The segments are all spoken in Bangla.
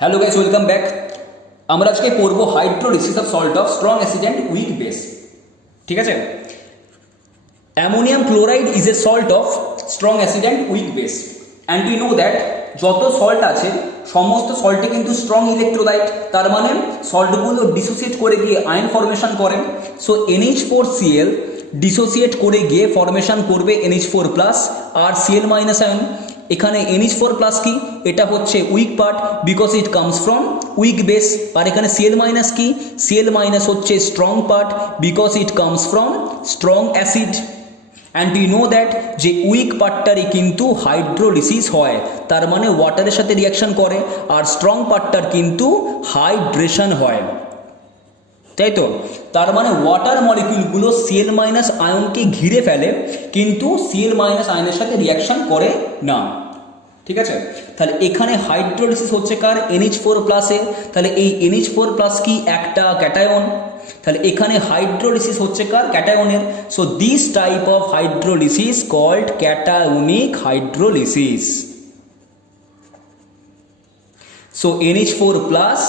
Hello guys, welcome back. আমরা আজকে পড়বো hydrolysis of salt of strong acid and weak base. ঠিক আছে, ammonium chloride is a salt of strong acid and weak base and we know that যত সল্ট আছে সমস্ত সল্টে কিন্তু স্ট্রং ইলেকট্রোলাইট, তার মানে সল্টগুলো ডিসোসিয়েট করে গিয়ে আয়ন ফরমেশন করেন। সো NH4Cl ডিসোসিয়েট করে গিয়ে ফরমেশন করবে NH4 প্লাস আর Cl মাইনাস আয়ন। এখানে NH4 প্লাস কি, এটা হচ্ছে weak part because it comes from weak base. আর এখানে Cl মাইনাস কি, Cl মাইনাস হচ্ছে strong part because it comes from strong acid. And you know that যে উইক পার্টটারই কিন্তু হাইড্রোলিসিস হয়, তার মানে ওয়াটারের সাথে রিয়াকশন করে, আর স্ট্রং পার্টটার কিন্তু হাইড্রেশন হয়, তাই তো। তার মানে ওয়াটার মলিকিউলগুলো Cl মাইনাস আয়নকে ঘিরে ফেলে কিন্তু Cl মাইনাস আয়নের সাথে রিয়াকশন করে না। ঠিক আছে, তাহলে এখানে হাইড্রোলিসিস হচ্ছে কার, NH4 প্লাসে। তাহলে এই NH4 প্লাস কি একটা ক্যাটায়ন, তাহলে এখানে হাইড্রোলিসিস হচ্ছে কার, ক্যাটায়নের। So this type of hydrolysis called cationic hydrolysis. So NH4 plus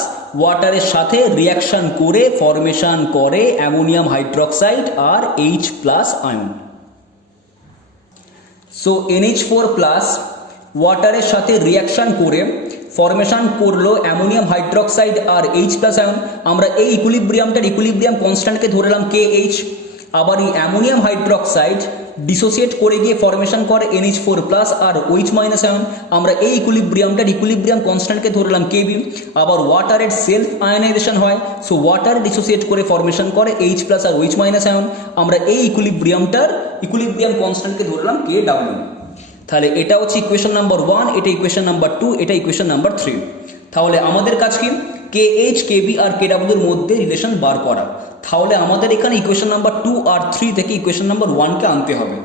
ওয়াটারের সাথে রিয়াকশন করে ফরমেশন করে অ্যামোনিয়াম হাইড্রোক্সাইড আর H প্লাস আয়ন। সো NH4 প্লাস ওয়াটারের সাথে রিয়াকশন করে ফরমেশন করলো অ্যামোনিয়াম হাইড্রোক্সাইড আর H প্লাস আয়ন। আমরা এই ইকুইলিব্রিয়াম কনস্ট্যান্টকে ধরলাম KH। আবার এই অ্যামোনিয়াম হাইড্রোক্সাইড ডিসোসিয়েট করে গিয়ে ফরমেশন করে NH4 প্লাস আর OH মাইনাস আয়ন। আমরা এই ইকুইলিব্রিয়াম কনস্ট্যান্টকে ধরলাম KB। আবার ওয়াটারের সেলফ আয়নাইজেশন হয়, সো ওয়াটার ডিসোসিয়েট করে ফরমেশন করে H প্লাস আর OH মাইনাস আয়ন। আমরা এই ইকুইলিব্রিয়াম কনস্ট্যান্টকে ধরলাম KW। তাহলে এটা হচ্ছে ইকুয়েশন নাম্বার 1, এটা ইকুয়েশন নাম্বার 2, এটা ইকুয়েশন নাম্বার 3। তাহলে আমাদের কাজ কি, KH KB আর KW এর মধ্যে রিলেশন বার করা। তাহলে আমাদের এখানে ইকুয়েশন নাম্বার 2 আর 3 থেকে ইকুয়েশন নাম্বার 1কে আনতে হবে।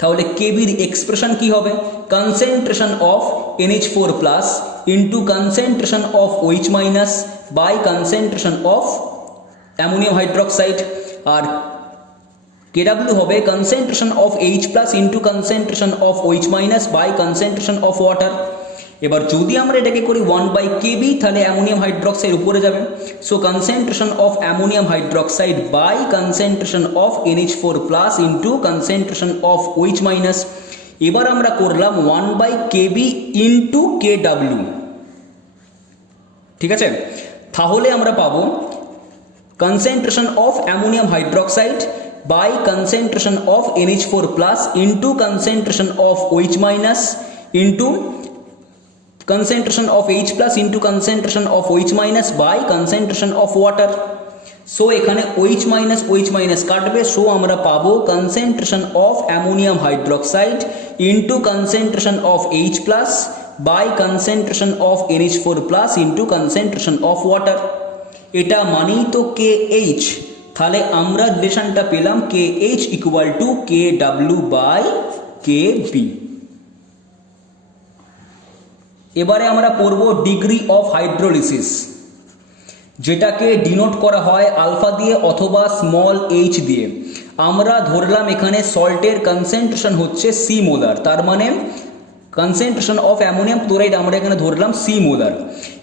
তাহলে কেবির এক্সপ্রেশন কি হবে, concentration of NH4 plus into concentration of OH minus by concentration of ammonium hydroxide. আর KW হবে concentration of H plus into concentration of OH minus by concentration of water. এবার যদি আমরা এটাকে করি 1/KB, তাহলে অ্যামোনিয়াম হাইড্রোক্সাইড উপরে যাবে। So concentration of ammonium hydroxide by concentration of NH4 plus into concentration of OH minus. এবার আমরা করলাম 1/KB ইন্টু KW। ঠিক আছে, তাহলে আমরা পাবো concentration of ammonium hydroxide by concentration of NH4 plus into concentration of OH minus into concentration of H plus into concentration of OH minus by concentration of water. So এখানে OH minus কাটবে, সো আমরা পাবো concentration of ammonium hydroxide into concentration of H plus by concentration of NH4 plus into concentration of water. এটা মানেই তো KH। তাহলে আমরা রিলেশনটা পেলাম KH equal to KW by KB। এবারে আমরা পড়ব ডিগ্রি অফ হাইড্রোলিসিস, যেটাকে ডিনোট করা হয় আলফা দিয়ে অথবা স্মল h দিয়ে। আমরা ধরলাম এখানে সল্টের কনসেন্ট্রেশন হচ্ছে C মোলার, তার মানে কনসেন্ট্রেশন অফ অ্যামোনিয়াম ক্লোরাইড আমরা এখানে ধরলাম C মোলার।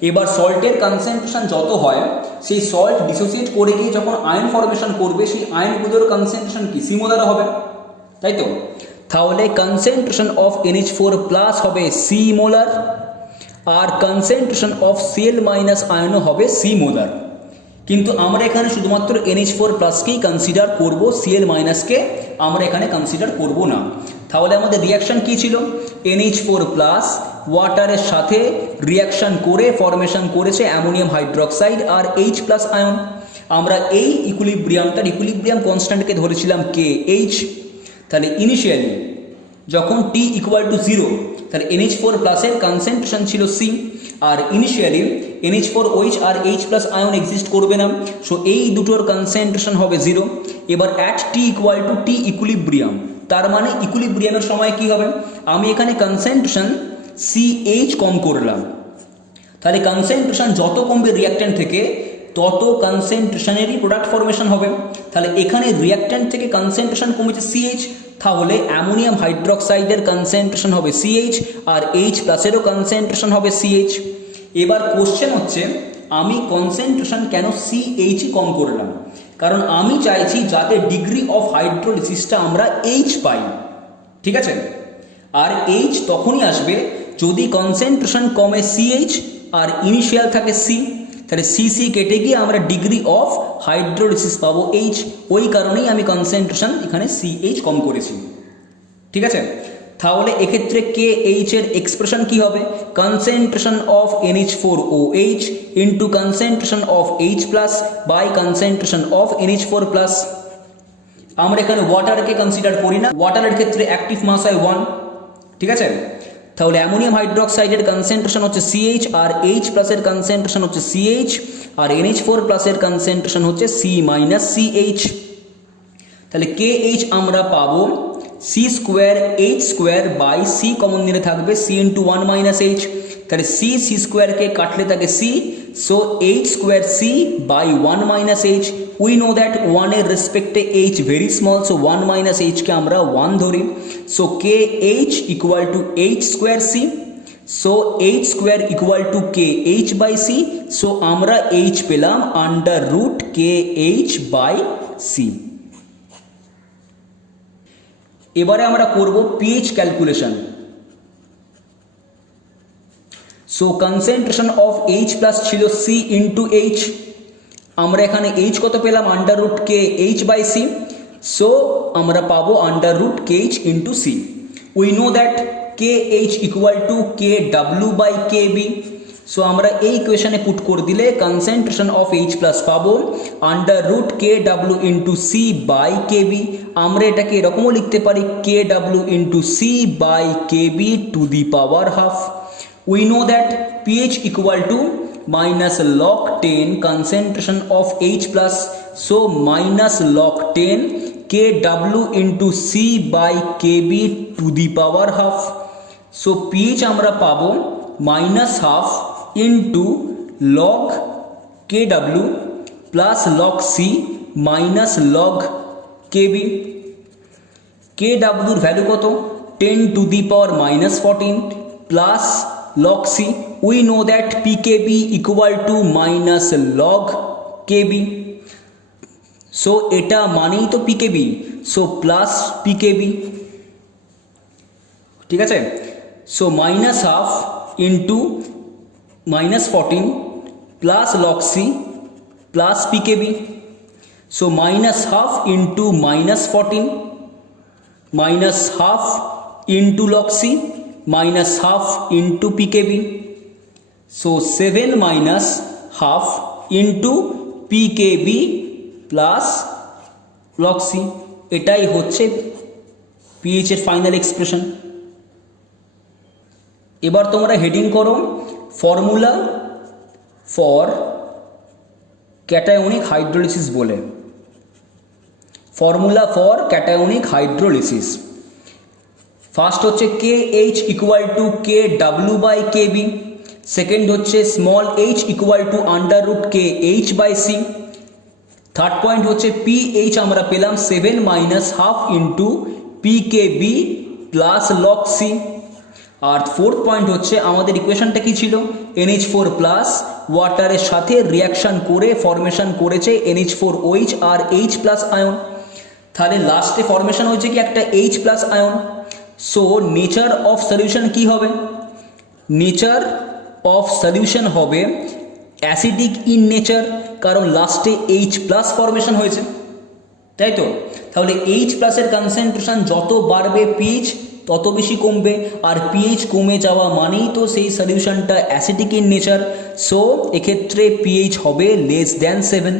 এবার সল্টের কনসেন্ট্রেশন যত হয়, সেই সল্ট ডিসোসিয়েট করে গিয়ে যখন আয়ন ফরমেশন করবে, সেই আয়নগুলোর কনসেন্ট্রেশন কি C মোলার হবে, তাই তো। তাহলে কনসেন্ট্রেশন অফ NH4 প্লাস হবে C মোলার আর কনসেন্ট্রেশন অফ Cl মাইনাস আয়নও হবে C মোলার। কিন্তু আমরা এখানে শুধুমাত্র NH4 প্লাসকেই কনসিডার করব, Cl মাইনাসকে আমরা এখানে কনসিডার করব না। তাহলে আমাদের রিয়াকশন কি ছিল, NH4 প্লাস ওয়াটারের সাথে রিয়াকশন করে ফরমেশন করেছে অ্যামোনিয়াম হাইড্রোক্সাইড আর H প্লাস আয়ন। আমরা এই ইকুইলিব্রিয়াম কনস্ট্যান্টকে ধরেছিলাম KH। তাহলে ইনিশিয়ালি যখন T ইকুয়াল টু 0, তাহলে NH4 প্লাসের কনসেন্ট্রেশন ছিল C, আর ইনিশিয়ালি NH4OH আর H প্লাস আয়ন এক্সিস্ট করবে না, সো এই দুটোর কনসেন্ট্রেশন হবে 0। এবার at T equal to T equilibrium, তার মানে ইকুইলিব্রিয়ামের সময় কি হবে, আমি এখানে কনসেন্ট্রেশন CH কম করলাম। তাহলে কনসেন্ট্রেশন যত কমবে রিঅ্যাক্ট্যান্ট থেকে, তত কনসেন্ট্রেশনেরই প্রোডাক্ট ফরমেশন হবে। তাহলে এখানে রিঅ্যাক্ট্যান্ট থেকে কনসেন্ট্রেশন কমেছে CH, তাহলে অ্যামোনিয়াম হাইড্রোক্সাইডের কনসেন্ট্রেশন হবে CH আর H প্লাসেরও কনসেন্ট্রেশন হবে CH। এবার কোশ্চেন হচ্ছে আমি কনসেন্ট্রেশন কেন সিএইচ কম করলাম, কারণ আমি চাইছি যাতে ডিগ্রি অফ হাইড্রোলিসিসটা আমরা এইচ পাই, ঠিক আছে। আর এইচ তখনই আসবে যদি কনসেন্ট্রেশন কমে সিএইচ আর ইনিশিয়াল থাকে সি, তাহলে সি কেটে গিয়ে আমরা ডিগ্রি অফ হাইড্রোলিসিস পাবো এইচ। ওই কারণেই আমি কনসেন্ট্রেশন এখানে সিএইচ কম করেছি, ঠিক আছে। তাহলে এক্ষেত্রে কে এইচ এর এক্সপ্রেশন কি হবে, concentration of NH4OH into concentration of H plus by concentration of NH4 plus. আমরা এখানে ওয়াটারকে কনসিডার করি না, ওয়াটারের ক্ষেত্রে অ্যাক্টিভ মাস হয় 1, ঠিক আছে। তাহলে অ্যামোনিয়াম হাইড্রোক্সাইডের কনসেন্ট্রেশন হচ্ছে CH আর H প্লাসের কনসেন্ট্রেশন হচ্ছে CH আর NH4 প্লাসের কনসেন্ট্রেশন হচ্ছে C মাইনাস CH। তাহলে KH আমরা পাবো C square H square by C common নিলে থাকবে C ইন্টু 1 মাইনাস H, তাহলে C স্কোয়ারকে কাটলে থাকে C, so H square C by 1 minus H। We know that 1 এর রেসপেক্টে H very small, so 1 minus Hকে আমরা 1 ধরি, so KH equal to H square C, so H square equal to KH by C, so আমরা H পেলাম under root KH by C। এবারে আমরা করব pH calculation. So concentration of H plus ছিল C ইন্টু H, আমরা এখানে H কত পেলাম under root KH by C, so আমরা পাবো under root KH into C। We know that KH equal to KW by KB, so আমরা এই ইকুয়েশনে পুট করে দিলে কনসেন্ট্রেশন অফ H প্লাস পাবো under root KW into C by KB। আমরা এটাকে এরকমও লিখতে পারি KW into C by KB to the power half. We know that pH equal to minus log 10 concentration of H plus, so minus log 10 KW into C by KB to the power half. So pH আমরা পাবো minus half into log KW plus log C minus log KB। KW এর ভ্যালু কত, 10 two the power minus 14 plus log C। We know that PKB equal to minus log KB, so এটা মানেই তো PKB, সো প্লাস PKB, ঠিক আছে। So minus half into minus 14 plus log C plus PKB, so minus half into minus 14 minus half into log C minus half into PKB, so 7 minus half into PKB plus log C। এটাই হচ্ছে পিএইচ এর ফাইনাল এক্সপ্রেশন। এবার তোমরা হেডিং করো ফর্মুলা ফর ক্যাটায়নিক হাইড্রোলিসিস বলে, formula for cationic hydrolysis. First হচ্ছে KH equal to KW by KB, second হচ্ছে small h equal to under root KH by C, third point হচ্ছে PH আমরা পেলাম 7 minus half into PKB plus log C, আর ফোর্থ পয়েন্ট হচ্ছে আমাদের ইকুয়েশনটা কি ছিল, NH4 প্লাস ওয়াটারের সাথে রিয়াকশান করে ফরমেশন করেছে NH4OH আর H প্লাস আয়ন। তাহলে লাস্টে ফরমেশন হয়েছে কি একটা H প্লাস আয়ন। সো নেচার অফ সলিউশন কি হবে, নেচার অফ সলিউশন হবে অ্যাসিডিক ইন নেচার, কারণ লাস্টে H প্লাস ফরমেশন হয়েছে, তাই তো। তাহলে H প্লাসের কনসেন্ট্রেশন যত বাড়বে পিএইচ তত বেশি কমবে, আর পিএইচ কমে যাওয়া মানেই তো সেই সলিউশনটা অ্যাসিডিক ইন নেচার, সো এক্ষেত্রে পিএইচ হবে লেস দ্যান 7।